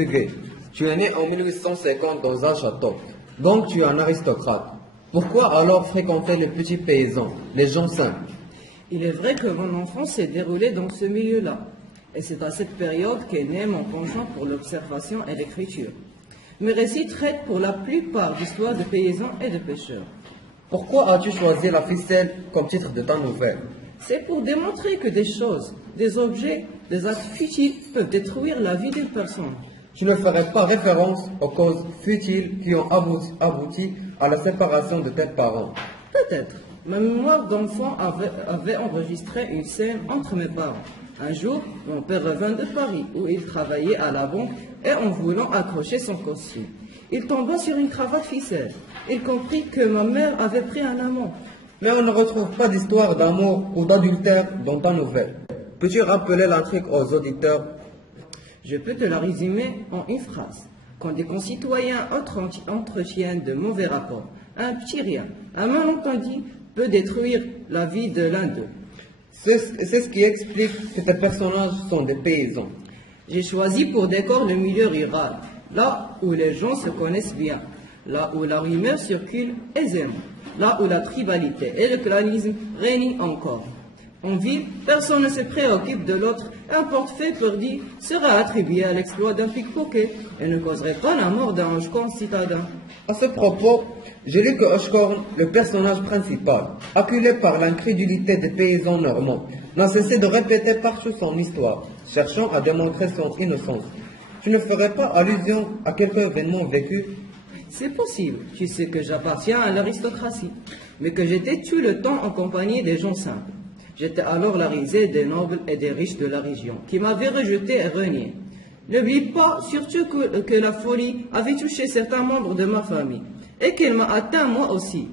Huguet, tu es né en 1850 dans un château, donc tu es un aristocrate. Pourquoi alors fréquenter les petits paysans, les gens simples? Il est vrai que mon enfance s'est déroulée dans ce milieu-là. Et c'est à cette période qu'est né mon penchant pour l'observation et l'écriture. Mes récits traitent pour la plupart d'histoires de paysans et de pêcheurs. Pourquoi as-tu choisi la ficelle comme titre de ta nouvelle? C'est pour démontrer que des choses, des objets, des actes futiles peuvent détruire la vie d'une personne. Tu ne ferais pas référence aux causes futiles qui ont abouti à la séparation de tes parents? Peut-être. Ma mémoire d'enfant avait enregistré une scène entre mes parents. Un jour, mon père revint de Paris, où il travaillait à la banque, et en voulant accrocher son costume, il tomba sur une cravate ficelle. Il comprit que ma mère avait pris un amant. Mais on ne retrouve pas d'histoire d'amour ou d'adultère dans ta nouvelle. Peux-tu rappeler l'intrigue aux auditeurs? Je peux te la résumer en une phrase. Quand des concitoyens entretiennent de mauvais rapports, un petit rien, un malentendu peut détruire la vie de l'un d'eux. C'est ce qui explique que tes personnages sont des paysans. J'ai choisi pour décor le milieu rural, là où les gens se connaissent bien, là où la rumeur circule aisément, là où la tribalité et le clanisme règnent encore. En ville, personne ne se préoccupe de l'autre. Un portefeuille perdu sera attribué à l'exploit d'un pickpocket et ne causerait pas la mort d'un Hochkorn citadin. À ce propos, j'ai lu que Hochkorn, le personnage principal, acculé par l'incrédulité des paysans normands, n'a cessé de répéter partout son histoire, cherchant à démontrer son innocence. Tu ne ferais pas allusion à quelque événement vécu? C'est possible. Tu sais que j'appartiens à l'aristocratie, mais que j'étais tout le temps en compagnie des gens simples. J'étais alors la risée des nobles et des riches de la région, qui m'avaient rejeté et renié. N'oublie pas surtout que la folie avait touché certains membres de ma famille, et qu'elle m'a atteint moi aussi.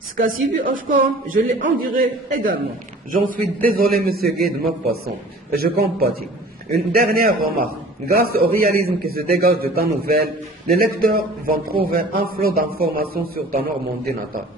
Ce qu'a subi Hochkorn, je l'ai enduré également. J'en suis désolé, monsieur Guy de Maupassant, et je compatis. Une dernière remarque. Grâce au réalisme qui se dégage de ta nouvelle, les lecteurs vont trouver un flot d'informations sur ta Normandie natale.